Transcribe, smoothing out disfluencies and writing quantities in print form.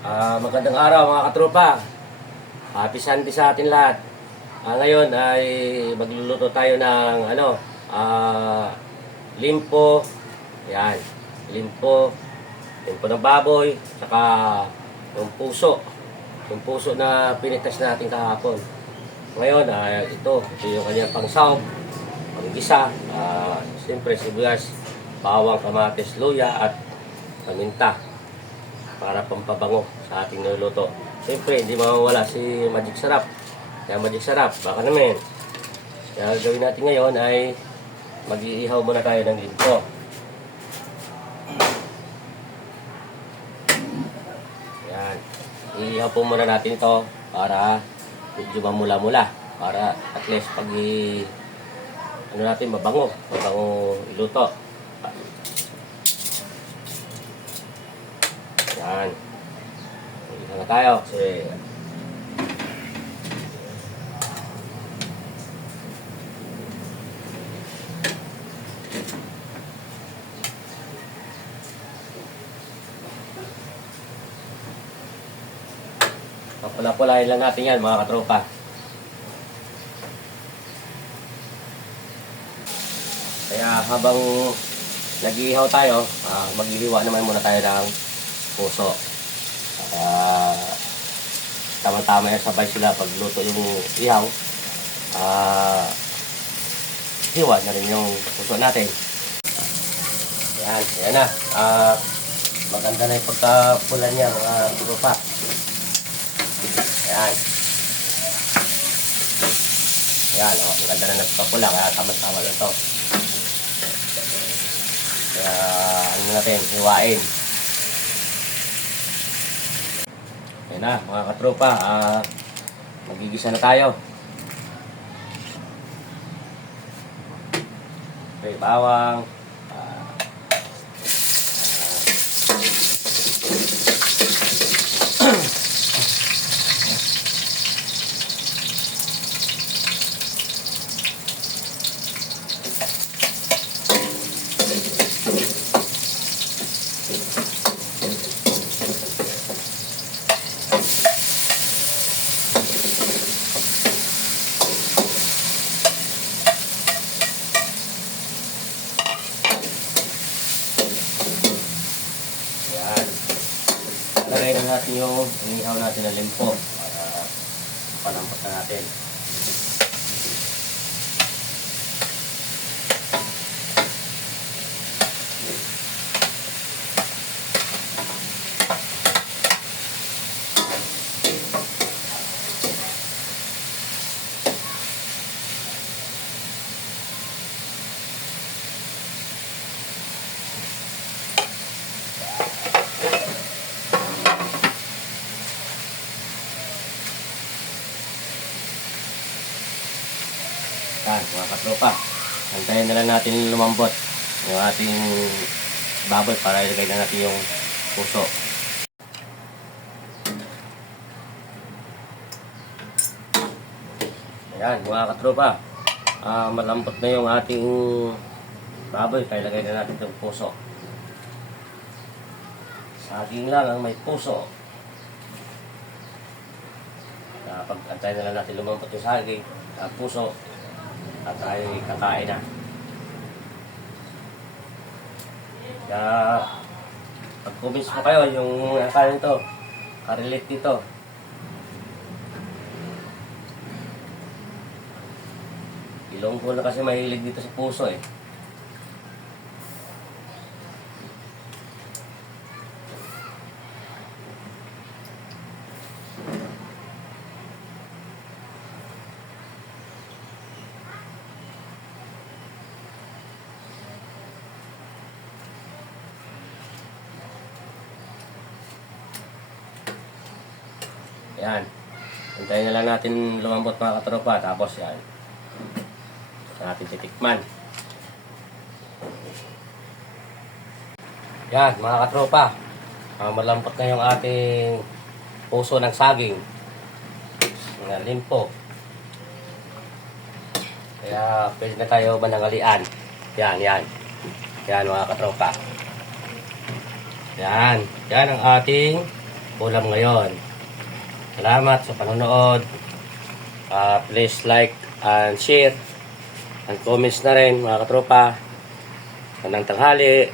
Magandang araw mga katropa. Happy Sunday sa atin lahat. Ngayon ay magluluto tayo ng limpo. Yan, limpo. Limpo ng baboy, saka yung puso. Yung puso na pinitas natin kahapon. Ngayon ito yung kanyang pangsahog, panggisa. Siyempre sibuyas, bawang, kamatis, luya at paminta para pampabango sa ating niluluto. Siyempre, hindi mawawala si Magic Sarap. Kaya Magic Sarap, baka naman. Kaya gawin natin ngayon ay mag-iihaw muna tayo ng limpo. Yan. Iihaw po muna natin ito para medyo mamula-mula. Para at least pag natin mabango iluto. Yan. Iihaw na tayo kasi papula-pulahin lang natin yan mga katropa. Kaya habang nag-iihaw tayo, mag-ihiwa naman muna tayo ng puso. Tama-tama yan, sabay sila pagluto yung ihaw. Hiwa na rin yung puso natin. Yan, yan na. Maganda na yung pagkapula niya mga katropa. Yan. Yan, ang ganda na nagpapula. Kaya tama-tama lang ito. Kaya, ano natin, hiwain. Yan na, mga katropa. Magigisa na tayo. Okay, bawang. Lagay na natin yung inihaw natin na limpo para palampot na natin. Yan, mga katropa. Antayin na lang natin lumambot yung ating baboy para ilagay na natin yung puso. Ayan, mga katropa. Malambot na yung ating baboy kaya ilagay na natin yung puso. Saging lang ang may puso. Pag antayin na lang natin lumambot yung saging at puso at tayo kakain na. Kaya pag-comments po kayo yung kanin to, karelate dito. Ilonggo na kasi mahilig dito sa puso eh. Yan. Hintayin na lang natin lumambot mga katropa. Tapos yan. Natin titikman. Yan mga katropa. Malambot na yung ating puso ng saging. Ng limpo. Kaya pwede na tayo manangalian. Yan, yan. Yan mga katropa. Yan. Yan ang ating ulam ngayon. Salamat sa panonood. Please like and share and comments na rin mga katropa. Magandang tanghali.